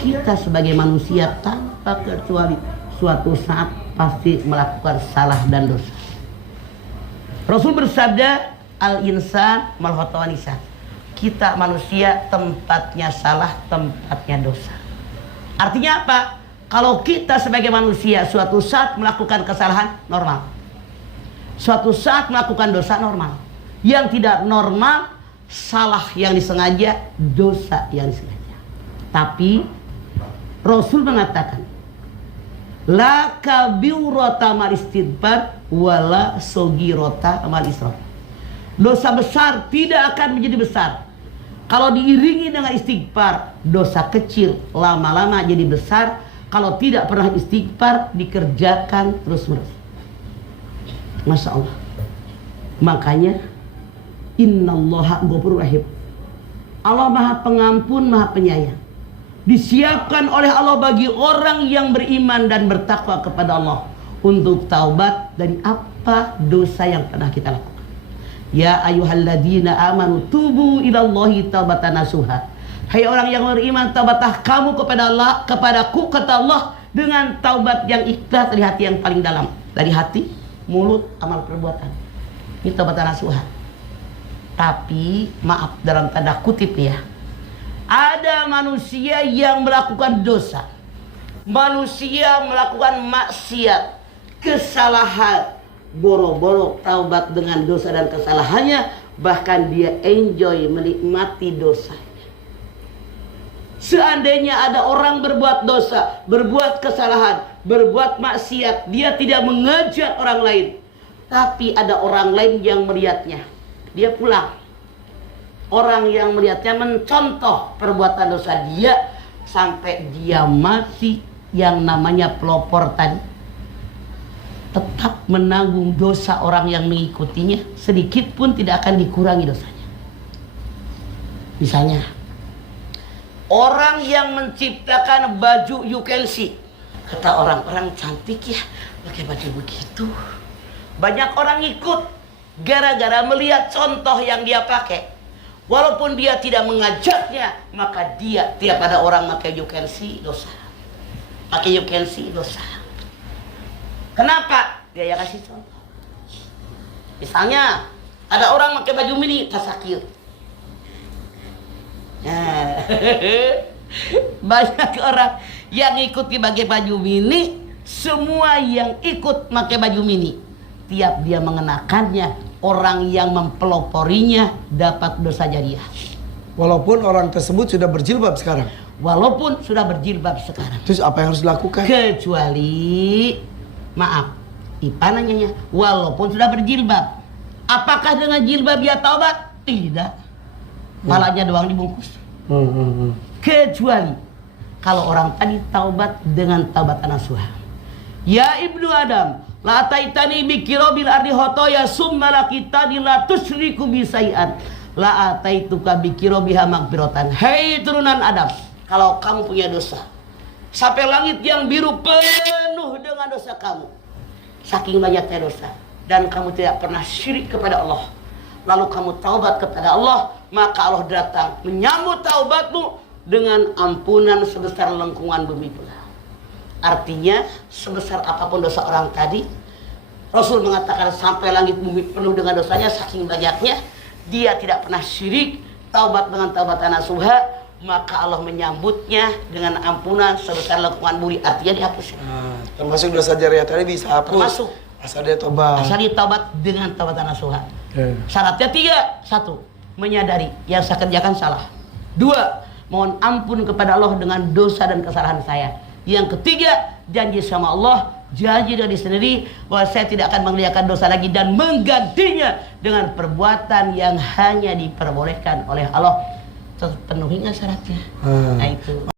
kita sebagai manusia tanpa kecuali suatu saat pasti melakukan salah dan dosa. Rasul bersabda, al-insan mal khatawanisa. Kita manusia tempatnya salah, tempatnya dosa. Artinya apa? Kalau kita sebagai manusia suatu saat melakukan kesalahan, normal. Suatu saat melakukan dosa, normal. Yang tidak normal, salah yang disengaja, dosa yang disengaja. Tapi Rasul mengatakan, la kabirata mal istighfar wala sogirota mal israf. Dosa besar tidak akan menjadi besar kalau diiringi dengan istighfar. Dosa kecil lama-lama jadi besar kalau tidak pernah istighfar dikerjakan terus-menerus. Masya Allah. Makanya innallaha ghafurur rahim. Allah Maha Pengampun, Maha Penyayang. Disiapkan oleh Allah bagi orang yang beriman dan bertakwa kepada Allah untuk taubat dari apa dosa yang pernah kita lakukan. Ya ayyuhalladzina amanu tubu ilallahi taubatan nasuha. Hai orang yang beriman, taubatlah kamu kepada Allah, kepadaku, kata Allah, dengan taubat yang ikhlas dari hati yang paling dalam, dari hati, mulut, amal perbuatan. Ini taubatan nasuha. Tapi maaf dalam tanda kutip ya, ada manusia yang melakukan dosa, manusia melakukan maksiat, kesalahan, boro-boro taubat dengan dosa dan kesalahannya, bahkan dia enjoy menikmati dosanya. Seandainya ada orang berbuat dosa, berbuat kesalahan, berbuat maksiat, dia tidak mengajak orang lain, tapi ada orang lain yang melihatnya, dia pulang. Orang yang melihatnya mencontoh perbuatan dosa dia sampai dia mati, yang namanya pelopor tadi tetap menanggung dosa orang yang mengikutinya, sedikit pun tidak akan dikurangi dosanya. Misalnya orang yang menciptakan baju you can see, kata orang-orang cantik ya pakai baju begitu, banyak orang ikut gara-gara melihat contoh yang dia pakai. Walaupun dia tidak mengajaknya, maka dia tiap ada orang pakai you can see, dosa. Pakai you can see, dosa. Kenapa? Dia yang kasih contoh. Misalnya ada orang pakai baju mini, tasakir. Nah, banyak orang yang ikuti pakai baju mini. Semua yang ikut pakai baju mini, tiap dia mengenakannya, orang yang mempeloporinya dapat dosa jariah. Walaupun orang tersebut sudah berjilbab sekarang. Walaupun sudah berjilbab sekarang. Terus apa yang harus dilakukan? Kecuali, maaf, Ipa nanyanya, walaupun sudah berjilbab, apakah dengan jilbab dia taubat? Tidak. Palanya doang dibungkus. Kecuali kalau orang tadi taubat dengan taubatan nasuha. Ya ibnu Adam, la ataitani bikirobil ardi hotoya summa lakitani la tusyriku bisai'an la ataituka bikirobiha magfiratan. Hei turunan Adam, kalau kamu punya dosa sampai langit yang biru penuh dengan dosa kamu, saking banyaknya dosa, dan kamu tidak pernah syirik kepada Allah, lalu kamu taubat kepada Allah, maka Allah datang menyambut taubatmu dengan ampunan sebesar lengkungan bumi pula. Artinya sebesar apapun dosa orang tadi, Rasul mengatakan sampai langit bumi penuh dengan dosanya, saking banyaknya, dia tidak pernah syirik, taubat dengan taubatan nasuha, maka Allah menyambutnya dengan ampunan sebesar lengkungan bumi. Artinya dihapus. Termasuk dosa jariah tadi bisa hapus. Termasuk. Asal dia tobat. Asal dia taubat dengan taubatan nasuha. Syaratnya 3. 1. Menyadari yang saya kerjakan salah. 2. Mohon ampun kepada Allah dengan dosa dan kesalahan saya. Yang ketiga, janji sama Allah, janji dari sendiri bahwa saya tidak akan mengerjakan dosa lagi dan menggantinya dengan perbuatan yang hanya diperbolehkan oleh Allah. Terpenuhi nggak syaratnya? Nah itu.